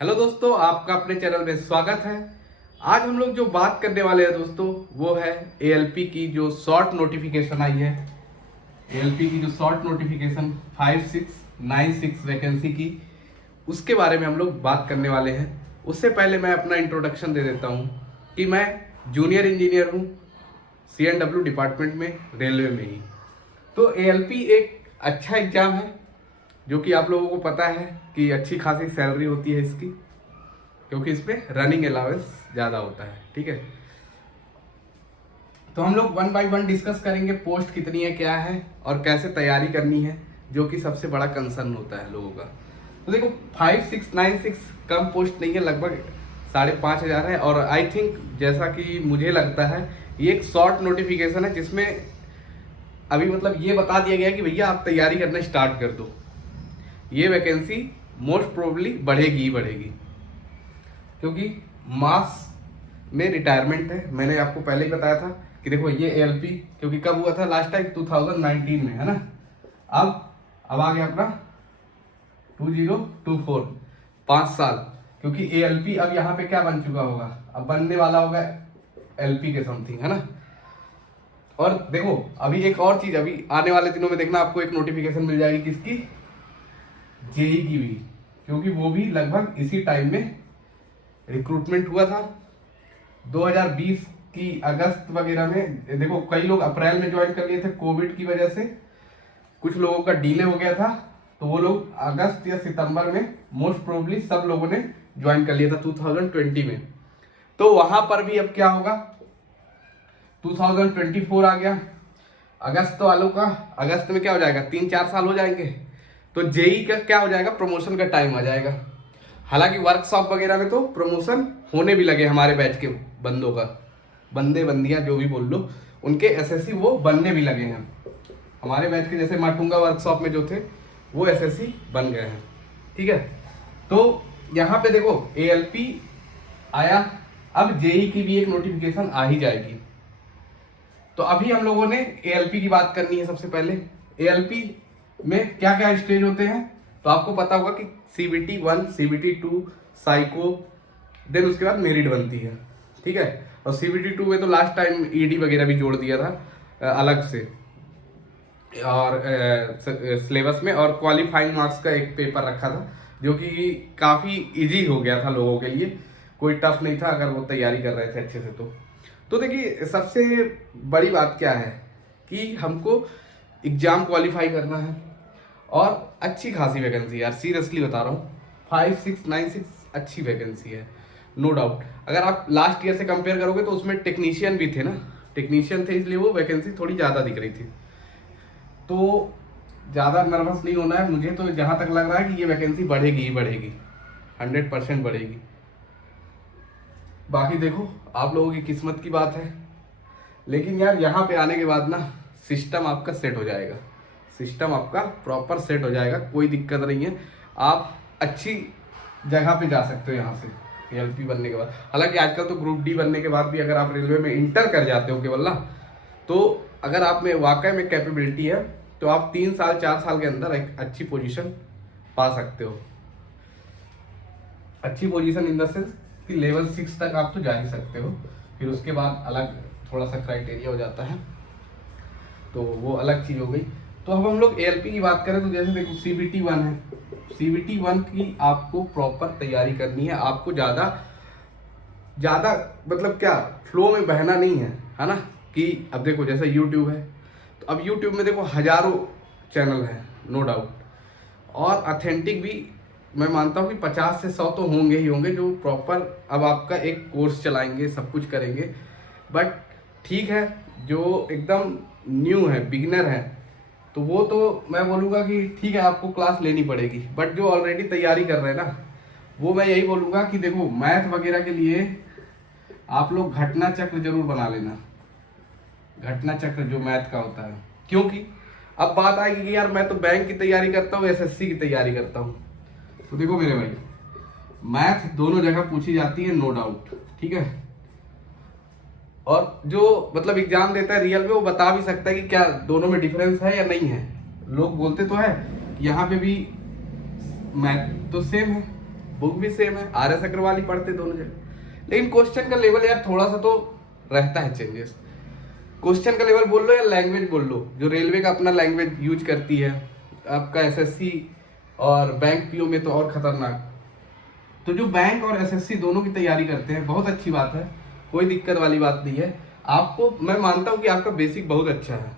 Hello दोस्तों, आपका अपने चैनल में स्वागत है। आज हम लोग जो बात करने वाले हैं दोस्तों, वो है एएलपी की जो शॉर्ट नोटिफिकेशन आई है। एएलपी की जो शॉर्ट नोटिफिकेशन 5696 वैकेंसी की, उसके बारे में हम लोग बात करने वाले हैं। उससे पहले मैं अपना इंट्रोडक्शन दे देता हूँ कि मैं जूनियर इंजीनियर हूँ CNW डिपार्टमेंट में, रेलवे में ही। तो एएलपी एक अच्छा एग्जाम है जो कि आप लोगों को पता है कि अच्छी खासी सैलरी होती है इसकी, क्योंकि इसमें रनिंग अलाउंस ज़्यादा होता है। ठीक है, तो हम लोग वन बाय वन डिस्कस करेंगे पोस्ट कितनी है, क्या है और कैसे तैयारी करनी है, जो कि सबसे बड़ा कंसर्न होता है लोगों का। तो देखो 5696 कम पोस्ट नहीं है, लगभग 5500 है। और आई थिंक, जैसा कि मुझे लगता है, ये एक शॉर्ट नोटिफिकेशन है जिसमें अभी मतलब ये बता दिया गया है कि भैया आप तैयारी करना स्टार्ट कर दो। ये वैकेंसी मोस्ट प्रोबेबली बढ़ेगी ही बढ़ेगी, क्योंकि मास में रिटायरमेंट है। मैंने आपको पहले ही बताया था कि देखो ये एएलपी, क्योंकि कब हुआ था लास्ट टाइम, 2019 में, है ना। अब आ गया अपना 2024, 5 साल। क्योंकि एएलपी अब यहाँ पे क्या बन चुका होगा, अब बनने वाला होगा एलपी के समथिंग, है ना। और देखो अभी एक और चीज, अभी आने वाले दिनों में देखना आपको एक नोटिफिकेशन मिल जाएगी किसकी, जेई की भी, क्योंकि वो भी लगभग इसी टाइम में रिक्रूटमेंट हुआ था 2020 की अगस्त वगैरह में। देखो कई लोग अप्रैल में ज्वाइन कर लिए थे, कोविड की वजह से कुछ लोगों का डिले हो गया था, तो वो लोग अगस्त या सितंबर में मोस्ट प्रोबेबली सब लोगों ने ज्वाइन कर लिया था 2020 में। तो वहां पर भी अब क्या होगा, 2024 आ गया, अगस्त वालों का, अगस्त में क्या हो जाएगा, 3-4 साल हो जाएंगे। तो जेई का क्या हो जाएगा, प्रमोशन का टाइम आ जाएगा। हालांकि वर्कशॉप वगैरह में तो प्रमोशन होने भी लगे हमारे बैच के बंदों का, बंदे बंदियां जो भी बोल लो, उनके एसएससी वो बनने भी लगे हैं। हमारे बैच के जैसे माटुंगा वर्कशॉप में जो थे वो एसएससी बन गए हैं। ठीक है, तो यहाँ पे देखो एएलपी आया, अब जेई की भी एक नोटिफिकेशन आ ही जाएगी। तो अभी हम लोगों ने एएलपी की बात करनी है। सबसे पहले एएलपी में क्या क्या स्टेज होते हैं, तो आपको पता होगा कि CBT 1, CBT 2, साइको, देन उसके बाद मेरिट बनती है। ठीक है, और CBT 2 में तो लास्ट टाइम ED वगैरह भी जोड़ दिया था अलग से, और सिलेबस में, और क्वालिफाइंग मार्क्स का एक पेपर रखा था जो कि काफ़ी इजी हो गया था लोगों के लिए, कोई टफ नहीं था अगर वो तैयारी कर रहे थे अच्छे से। तो देखिए सबसे बड़ी बात क्या है कि हमको एग्जाम क्वालिफाई करना है, और अच्छी खासी वैकेंसी, यार सीरियसली बता रहा हूँ, 5696 अच्छी वैकेंसी है, नो डाउट। अगर आप लास्ट ईयर से कंपेयर करोगे तो उसमें टेक्नीशियन भी थे ना, टेक्नीशियन थे, इसलिए वो वैकेंसी थोड़ी ज़्यादा दिख रही थी। तो ज़्यादा नर्वस नहीं होना है। मुझे तो जहाँ तक लग रहा है कि ये वैकेंसी बढ़ेगी ही बढ़ेगी, 100% बढ़ेगी। बाकी देखो आप लोगों की किस्मत की बात है, लेकिन यार यहाँ पे आने के बाद ना सिस्टम आपका सेट हो जाएगा, सिस्टम आपका प्रॉपर सेट हो जाएगा, कोई दिक्कत नहीं है। आप अच्छी जगह पे जा सकते हो यहाँ से एएलपी बनने के बाद। हालांकि आजकल तो ग्रुप डी बनने के बाद भी अगर आप रेलवे में इंटर कर जाते हो केवल ना, तो अगर आप में वाकई में कैपेबिलिटी है तो आप 3 साल 4 साल के अंदर एक अच्छी पोजीशन पा सकते हो। अच्छी पोजीशन इन द सेंस कि लेवल 6 तक आप तो जा ही सकते हो, फिर उसके बाद अलग थोड़ा सा क्राइटेरिया हो जाता है, तो वो अलग चीज़ हो गई। तो अब हम लोग एएलपी की बात करें तो जैसे देखो CBT 1 है, CBT 1 की आपको प्रॉपर तैयारी करनी है। आपको ज़्यादा मतलब क्या फ्लो में बहना नहीं है ना। कि अब देखो जैसे यूट्यूब है, तो अब यूट्यूब में देखो हज़ारों चैनल हैं, नो डाउट, और ऑथेंटिक भी मैं मानता हूँ कि 50 से 100 तो होंगे ही होंगे, जो प्रॉपर अब आपका एक कोर्स चलाएंगे, सब कुछ करेंगे। बट ठीक है, जो एकदम न्यू है, बिगिनर है, तो वो तो मैं बोलूँगा कि ठीक है आपको क्लास लेनी पड़ेगी। बट जो ऑलरेडी तैयारी कर रहे हैं ना, वो मैं यही बोलूँगा कि देखो मैथ वगैरह के लिए आप लोग घटना चक्र जरूर बना लेना, घटना चक्र जो मैथ का होता है। क्योंकि अब बात आएगी कि यार मैं तो बैंक की तैयारी करता हूँ, एसएससी की तैयारी करता हूँ, तो देखो मेरे भाई मैथ दोनों जगह पूछी जाती है, नो डाउट, ठीक है। और जो मतलब एग्जाम देता है रियल में, वो बता भी सकता है कि क्या दोनों में डिफरेंस है या नहीं है। लोग बोलते तो है यहाँ पे भी मैथ तो सेम है, बुक भी सेम है, RS अग्रवाल ही पढ़ते दोनों जगह। लेकिन क्वेश्चन का लेवल यार थोड़ा सा तो रहता है चेंजेस। क्वेश्चन का लेवल बोल लो या लैंग्वेज बोल लो, जो रेलवे का अपना लैंग्वेज यूज करती है, आपका SSC और बैंक PO में तो और खतरनाक। तो जो बैंक और SSC दोनों की तैयारी करते हैं, बहुत अच्छी बात है, कोई दिक्कत वाली बात नहीं है। आपको मैं मानता हूँ कि आपका बेसिक बहुत अच्छा है,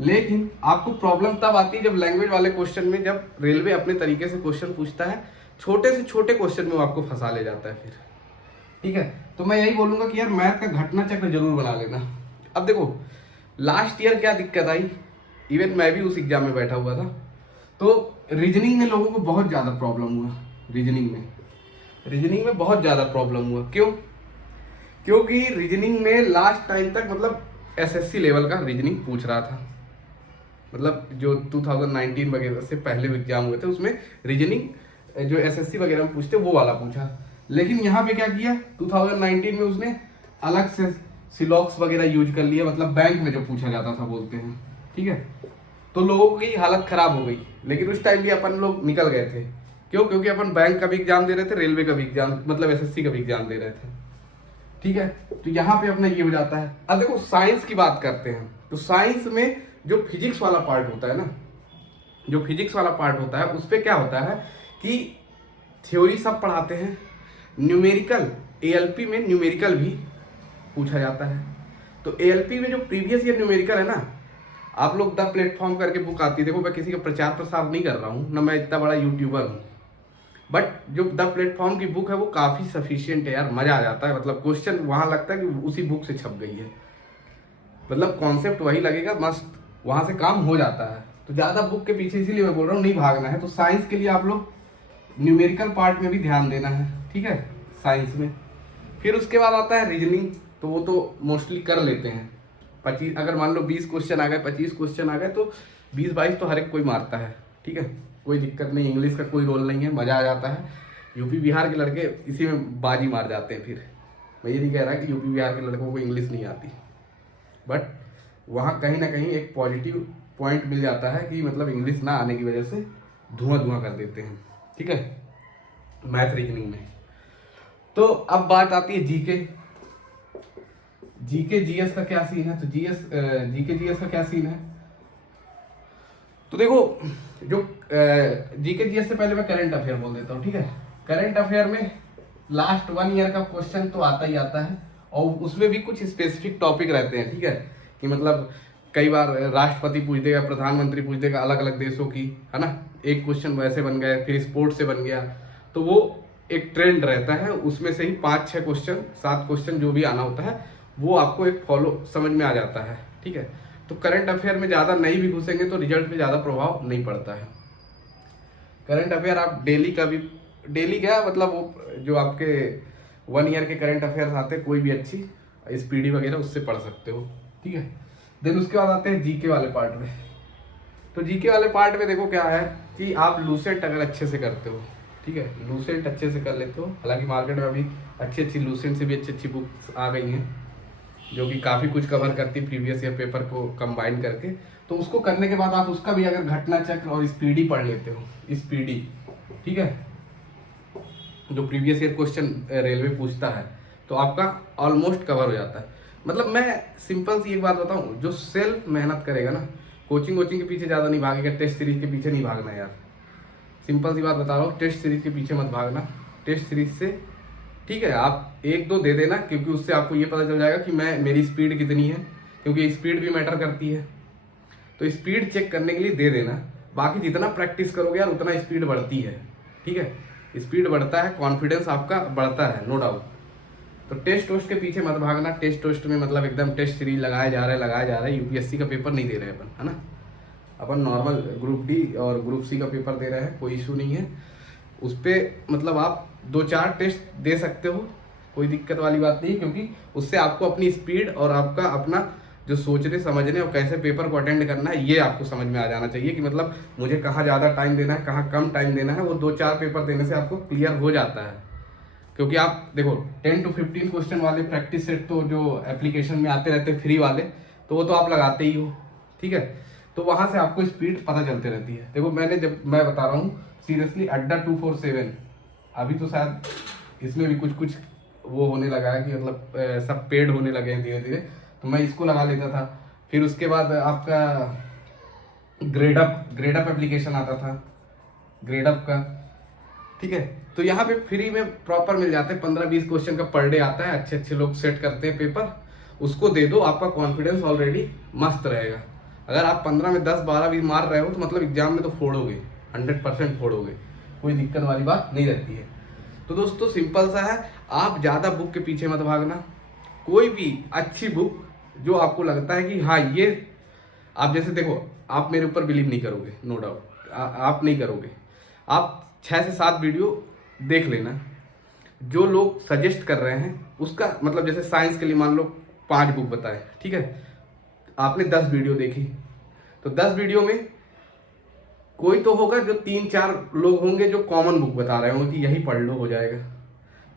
लेकिन आपको प्रॉब्लम तब आती है जब लैंग्वेज वाले क्वेश्चन में, जब रेलवे अपने तरीके से क्वेश्चन पूछता है, छोटे से छोटे क्वेश्चन में वो आपको फंसा ले जाता है फिर। ठीक है, तो मैं यही बोलूंगा कि यार मैथ का घटना चक्र जरूर बना लेना। अब देखो लास्ट ईयर क्या दिक्कत आई, इवन मैं भी उस एग्जाम में बैठा हुआ था, तो रीजनिंग में लोगों को बहुत ज़्यादा प्रॉब्लम हुआ। रीजनिंग में बहुत ज़्यादा प्रॉब्लम हुआ। क्यों? क्योंकि रीजनिंग में लास्ट टाइम तक मतलब SSC लेवल का रीजनिंग पूछ रहा था, मतलब जो 2019 वगैरह से पहले एग्जाम हुए थे उसमें रीजनिंग जो SSC वगैरह में पूछते वो वाला पूछा। लेकिन यहाँ पे क्या किया, 2019 में उसने अलग से सिलॉक्स वगैरह यूज कर लिया, मतलब बैंक में जो पूछा जाता था बोलते हैं। ठीक है, तो लोगों की हालत खराब हो गई। लेकिन उस टाइम भी अपन लोग निकल गए थे। क्यों? क्योंकि अपन बैंक का भी एग्जाम दे रहे थे, रेलवे का भी एग्जाम, मतलब SSC का भी एग्जाम दे रहे थे। ठीक है, तो यहाँ पे अपना ये हो जाता है। अब देखो साइंस की बात करते हैं, तो साइंस में जो फिजिक्स वाला पार्ट होता है ना, जो फिजिक्स वाला पार्ट होता है उस पर क्या होता है कि थ्योरी सब पढ़ाते हैं, न्यूमेरिकल ALP में न्यूमेरिकल भी पूछा जाता है। तो ALP में जो प्रीवियस ईयर न्यूमेरिकल है ना, आप लोग द प्लेटफॉर्म करके बुक आती है, देखो मैं किसी का प्रचार प्रसार नहीं कर रहा हूँ ना, मैं इतना बड़ा यूट्यूबर हूँ, बट जो द प्लेटफॉर्म की बुक है वो काफ़ी सफिशियंट है यार, मज़ा आ जाता है। मतलब क्वेश्चन वहाँ लगता है कि उसी बुक से छप गई है, मतलब कॉन्सेप्ट वही लगेगा, मस्त वहाँ से काम हो जाता है। तो ज़्यादा बुक के पीछे इसीलिए मैं बोल रहा हूँ नहीं भागना है। तो साइंस के लिए आप लोग न्यूमेरिकल पार्ट में भी ध्यान देना है। ठीक है, साइंस में फिर उसके बाद आता है रीजनिंग, तो वो तो मोस्टली कर लेते हैं। 25 अगर मान लो 20 क्वेश्चन आ गए, 25 क्वेश्चन आ गए, तो 20-22 तो हर एक कोई मारता है। ठीक है, कोई दिक्कत नहीं, इंग्लिश का कोई रोल नहीं है, मज़ा आ जाता है। यूपी बिहार के लड़के इसी में बाजी मार जाते हैं। फिर मैं ये नहीं कह रहा कि यूपी बिहार के लड़कों को इंग्लिश नहीं आती, बट वहाँ कहीं ना कहीं एक पॉजिटिव पॉइंट मिल जाता है कि मतलब इंग्लिश ना आने की वजह से धुआं कर देते हैं। ठीक है, मैथ रीजनिंग में। तो अब बात आती है जीके जीएस का क्या सीन है। तो जीके जीएस का क्या सीन है, तो देखो जो जीके जीएस से पहले मैं करंट अफेयर बोल देता हूँ। ठीक है, करंट अफेयर में लास्ट 1 ईयर का क्वेश्चन तो आता ही आता है, और उसमें भी कुछ स्पेसिफिक टॉपिक रहते हैं। ठीक है, कि मतलब कई बार राष्ट्रपति पूछ देगा, प्रधानमंत्री पूछ देगा, अलग अलग देशों की, है ना। एक क्वेश्चन वैसे बन गए, फिर स्पोर्ट्स से बन गया, तो वो एक ट्रेंड रहता है। उसमें से ही 5-6 क्वेश्चन 7 क्वेश्चन जो भी आना होता है वो आपको एक फॉलो समझ में आ जाता है। ठीक है, तो करंट अफेयर में ज़्यादा नहीं भी घुसेंगे तो रिजल्ट पे ज़्यादा प्रभाव नहीं पड़ता है। करंट अफेयर आप डेली क्या मतलब वो जो आपके 1 ईयर के करंट अफेयर्स आते हैं, कोई भी अच्छी SPD वगैरह उससे पढ़ सकते हो। ठीक है, देन उसके बाद आते हैं जीके वाले पार्ट में। तो जीके वाले पार्ट में देखो क्या है कि आप लूसेंट अगर अच्छे से करते हो, ठीक है, लूसेंट अच्छे से कर लेते हो, हालांकि मार्केट में अभी अच्छी लूसेंट से भी अच्छी बुक्स आ गई हैं जो कि काफ़ी कुछ कवर करती प्रीवियस ईयर पेपर को कंबाइन करके। तो उसको करने के बाद आप उसका भी अगर घटना चक्र और SPD पढ़ लेते हो, SPD, ठीक है, जो प्रीवियस ईयर क्वेश्चन रेलवे पूछता है, तो आपका ऑलमोस्ट कवर हो जाता है। मतलब मैं सिंपल सी एक बात बताऊं, जो सेल्फ मेहनत करेगा ना, कोचिंग के पीछे ज़्यादा नहीं भागेगा, टेस्ट सीरीज के पीछे नहीं भागना यार। सिंपल सी बात बता रहा हूँ, टेस्ट सीरीज के पीछे मत भागना। टेस्ट सीरीज से ठीक है आप 1-2 दे देना, क्योंकि उससे आपको ये पता चल जाएगा कि मेरी स्पीड कितनी है, क्योंकि स्पीड भी मैटर करती है। तो स्पीड चेक करने के लिए दे देना। बाकी जितना प्रैक्टिस करोगे यार उतना स्पीड बढ़ती है। ठीक है, स्पीड बढ़ता है, कॉन्फिडेंस आपका बढ़ता है, नो डाउट। तो टेस्ट वोस्ट के पीछे मत भागना। टेस्ट वोस्ट में मतलब एकदम टेस्ट सीरीज लगाया जा रहा है। UPSC का पेपर नहीं दे रहे अपन, है ना, अपन नॉर्मल ग्रुप D और ग्रुप C का पेपर दे रहे हैं, कोई इशू नहीं है उस पर। मतलब आप 2-4 टेस्ट दे सकते हो, कोई दिक्कत वाली बात नहीं, क्योंकि उससे आपको अपनी स्पीड और आपका अपना जो सोचने समझने और कैसे पेपर को अटेंड करना है ये आपको समझ में आ जाना चाहिए कि मतलब मुझे कहाँ ज़्यादा टाइम देना है, कहाँ कम टाइम देना है। वो 2-4 पेपर देने से आपको क्लियर हो जाता है। क्योंकि आप देखो 10 to 15 क्वेश्चन वाले प्रैक्टिस सेट तो जो एप्लीकेशन में आते रहते हैं फ्री वाले, तो वो तो आप लगाते ही हो। ठीक है, तो वहाँ से आपको स्पीड पता चलती रहती है। देखो मैं बता रहा हूँ सीरियसली, अड्डा 247 अभी तो शायद इसमें भी कुछ कुछ वो होने लगा है कि मतलब सब पेड होने लगे हैं धीरे धीरे, तो मैं इसको लगा लेता था। फिर उसके बाद आपका ग्रेडअप एप्लीकेशन आता था, ग्रेडअप का, ठीक है। तो यहाँ पे फ्री में प्रॉपर मिल जाते हैं, 15-20 क्वेश्चन का पर डे आता है, अच्छे अच्छे लोग सेट करते हैं पेपर, उसको दे दो, आपका कॉन्फिडेंस ऑलरेडी मस्त रहेगा। अगर आप 15 में 10-12 भी मार रहे हो तो मतलब एग्जाम में तो फोड़ोगे, 100% फोड़ोगे, कोई दिक्कत वाली बात नहीं रहती है। तो दोस्तों सिंपल सा है, आप ज़्यादा बुक के पीछे मत भागना, कोई भी अच्छी बुक जो आपको लगता है कि हाँ ये, आप जैसे देखो, आप मेरे ऊपर बिलीव नहीं करोगे, नो डाउट आप नहीं करोगे, आप 6 से 7 वीडियो देख लेना, जो लोग सजेस्ट कर रहे हैं उसका मतलब, जैसे साइंस के लिए मान लो 5 बुक बताए, ठीक है, आपने 10 वीडियो देखी, तो 10 वीडियो में कोई तो होगा जो 3-4 लोग होंगे जो कॉमन बुक बता रहे होंगे कि यही पढ़ लो हो जाएगा,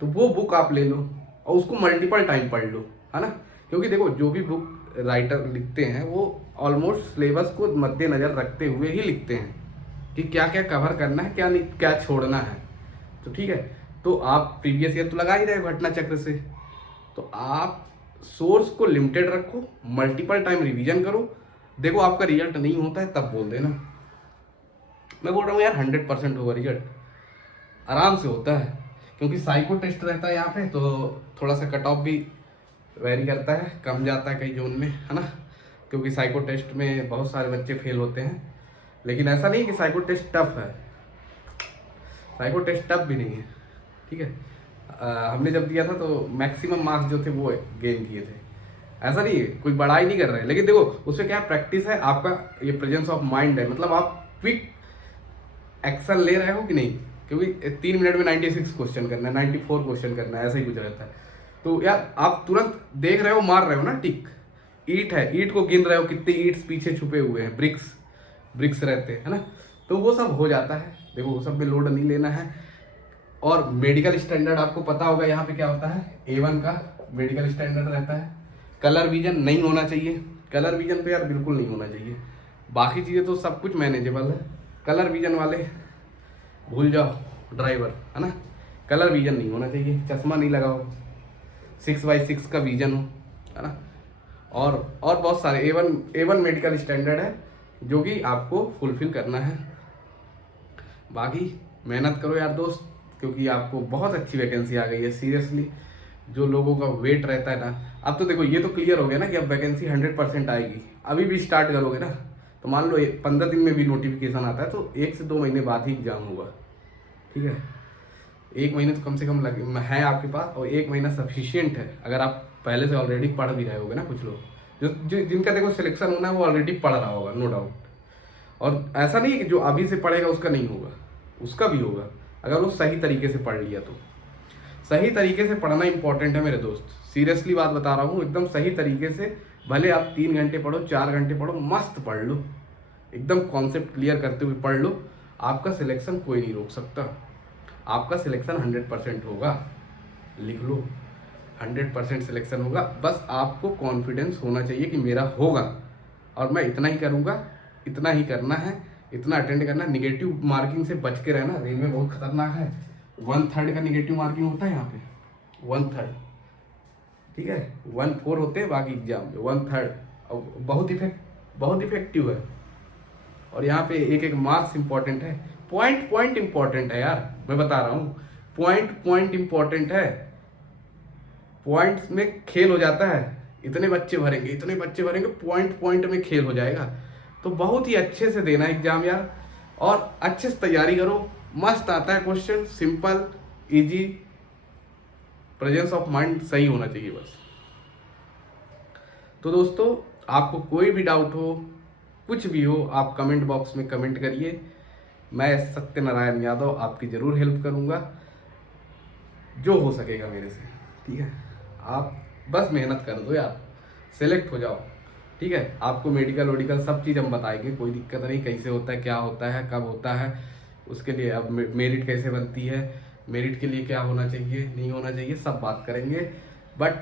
तो वो बुक आप ले लो और उसको मल्टीपल टाइम पढ़ लो, है ना। क्योंकि देखो जो भी बुक राइटर लिखते हैं वो ऑलमोस्ट सिलेबस को मद्देनजर रखते हुए ही लिखते हैं कि क्या क्या कवर करना है, क्या नहीं, क्या छोड़ना है। तो ठीक है, तो आप प्रीवियस ईयर तो लगा ही रहे हो घटना चक्र से, तो आप सोर्स को लिमिटेड रखो, मल्टीपल टाइम रिवीजन करो, देखो आपका रिजल्ट नहीं होता है तब बोल देना। मैं बोल रहा हूँ यार 100% होगा रिजल्ट, आराम से होता है, क्योंकि साइको टेस्ट रहता है यहाँ पे, तो थोड़ा सा कट ऑफ भी वेरी करता है, कम जाता है कई जोन में, है ना। क्योंकि साइको टेस्ट में बहुत सारे बच्चे फेल होते हैं, लेकिन ऐसा नहीं कि साइको टेस्ट टफ है, साइको टेस्ट टफ भी नहीं है, ठीक है। हमने जब दिया था तो मैक्सिमम मार्क्स जो थे वो गेन किए थे, ऐसा नहीं है, कोई बड़ाई नहीं कर रहे हैं, लेकिन देखो उसमें क्या प्रैक्टिस है, आपका ये प्रेजेंस ऑफ माइंड है, मतलब आप क्विक एक्शन ले रहे हो कि नहीं, क्योंकि 3 मिनट में 96 क्वेश्चन करना है, 94 क्वेश्चन करना है, ऐसा ही कुछ रहता है। तो यार आप तुरंत देख रहे हो, मार रहे हो ना टिक, ईंट है, ईंट को गिन रहे हो कितने ईंट्स पीछे छुपे हुए हैं, ब्रिक्स रहते हैं, है ना, तो वो सब हो जाता है। देखो वो सब में लोड नहीं लेना है। और मेडिकल स्टैंडर्ड आपको पता होगा यहाँ पे क्या होता है, A1 का मेडिकल स्टैंडर्ड रहता है। कलर विजन नहीं होना चाहिए, कलर विजन तो यार बिल्कुल नहीं होना चाहिए, बाकी चीज़ें तो सब कुछ मैनेजेबल है, कलर विजन वाले भूल जाओ, ड्राइवर, है ना, कलर विजन नहीं होना चाहिए, चश्मा नहीं लगाओ, 6x6 का विजन हो, है ना। और बहुत सारे A1 मेडिकल स्टैंडर्ड है जो कि आपको फुलफिल करना है। बाकी मेहनत करो यार दोस्त, क्योंकि आपको बहुत अच्छी वैकेंसी आ गई है सीरियसली। जो लोगों का वेट रहता है ना, अब तो देखो ये तो क्लियर हो गया ना कि अब वैकेंसी 100% आएगी, अभी भी स्टार्ट करोगे ना तो मान लो 15 दिन में भी नोटिफिकेशन आता है तो 1 से 2 महीने बाद ही एग्जाम होगा, ठीक है। 1 महीने तो कम से कम लगे है आपके पास, और 1 महीना सफिशियंट है अगर आप पहले से ऑलरेडी पढ़ भी रहे होगे ना। कुछ लोग जो जिनका देखो सिलेक्शन होना है वो ऑलरेडी पढ़ रहा होगा, नो डाउट। और ऐसा नहीं है कि जो अभी से पढ़ेगा उसका नहीं होगा, उसका भी होगा, अगर वो सही तरीके से पढ़ लिया तो। सही तरीके से पढ़ना इंपॉर्टेंट है मेरे दोस्त, सीरियसली बात बता रहा हूँ, एकदम सही तरीके से। भले आप 3 घंटे पढ़ो, 4 घंटे पढ़ो, मस्त पढ़ लो, एकदम कॉन्सेप्ट क्लियर करते हुए पढ़ लो, आपका सिलेक्शन कोई नहीं रोक सकता, आपका सिलेक्शन 100% होगा, लिख लो 100% सिलेक्शन होगा। बस आपको कॉन्फिडेंस होना चाहिए कि मेरा होगा और मैं इतना ही करूँगा, इतना ही करना है, इतना अटेंड करना है। निगेटिव मार्किंग से बच के रहना, रेलवे बहुत खतरनाक है, 1/3 का निगेटिव मार्किंग होता है यहाँ पे, 1/3, ठीक है, 1/4 होते हैं बाकी एग्जाम में, 1/3 बहुत इफेक्टिव है। और यहाँ पे एक एक मार्क्स इंपॉर्टेंट है, पॉइंट इंपॉर्टेंट है यार, मैं बता रहा हूँ, पॉइंट इंपॉर्टेंट है। पॉइंट्स में खेल हो जाता है, इतने बच्चे भरेंगे, पॉइंट में खेल हो जाएगा। तो बहुत ही अच्छे से देना एग्जाम यार, और अच्छे से तैयारी करो, मस्त आता है question, simple easy, presence of mind सही होना चाहिए बस। तो दोस्तों आपको कोई भी डाउट हो, कुछ भी हो, आप कमेंट बॉक्स में कमेंट करिए, मैं सत्यनारायण यादव आपकी ज़रूर हेल्प करूँगा जो हो सकेगा मेरे से, ठीक है। आप बस मेहनत कर दो यार, सेलेक्ट हो जाओ, ठीक है। आपको मेडिकल सब चीज़ हम बताएंगे, कोई दिक्कत नहीं, कैसे होता है, क्या होता है, कब होता है, उसके लिए अब मेरिट कैसे बनती है, मेरिट के लिए क्या होना चाहिए, नहीं होना चाहिए, सब बात करेंगे। बट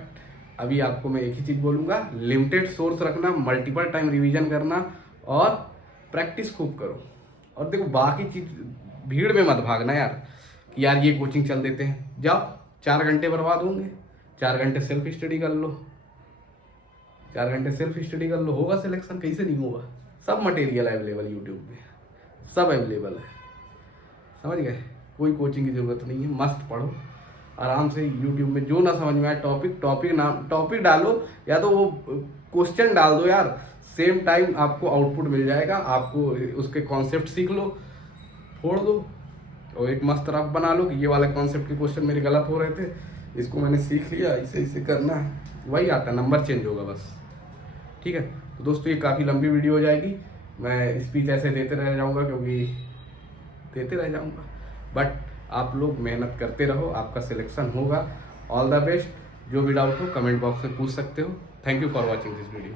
अभी आपको मैं एक ही चीज़ बोलूँगा, लिमिटेड सोर्स रखना, मल्टीपल टाइम रिवीजन करना और प्रैक्टिस खूब करो। और देखो बाकी चीज़, भीड़ में मत भागना यार, कि यार ये कोचिंग चल देते हैं, जाओ 4 घंटे बर्बाद होंगे, 4 घंटे सेल्फ स्टडी कर लो, 4 घंटे सेल्फ स्टडी कर लो, होगा सिलेक्शन, कैसे नहीं होगा। सब मटेरियल अवेलेबल यूट्यूब पे, सब अवेलेबल है, समझ गए। कोई कोचिंग की ज़रूरत नहीं है, मस्त पढ़ो आराम से यूट्यूब में, जो ना समझ में आए टॉपिक डालो, या तो वो क्वेश्चन डाल दो यार, सेम टाइम आपको आउटपुट मिल जाएगा, आपको उसके कॉन्सेप्ट सीख लो, छोड़ दो, और एक मस्त रफ बना लो कि ये वाला कॉन्सेप्ट के क्वेश्चन मेरे गलत हो रहे थे, इसको मैंने सीख लिया, इसे करना है, वही आता है, नंबर चेंज होगा बस। ठीक है, तो दोस्तों ये काफ़ी लंबी वीडियो हो जाएगी, मैं स्पीच ऐसे देते रह जाऊँगा, क्योंकि देते रह जाऊँगा, बट आप लोग मेहनत करते रहो, आपका सिलेक्शन होगा। All the best. जो भी डाउट हो कमेंट बॉक्स में पूछ सकते हो। Thank you for watching this video.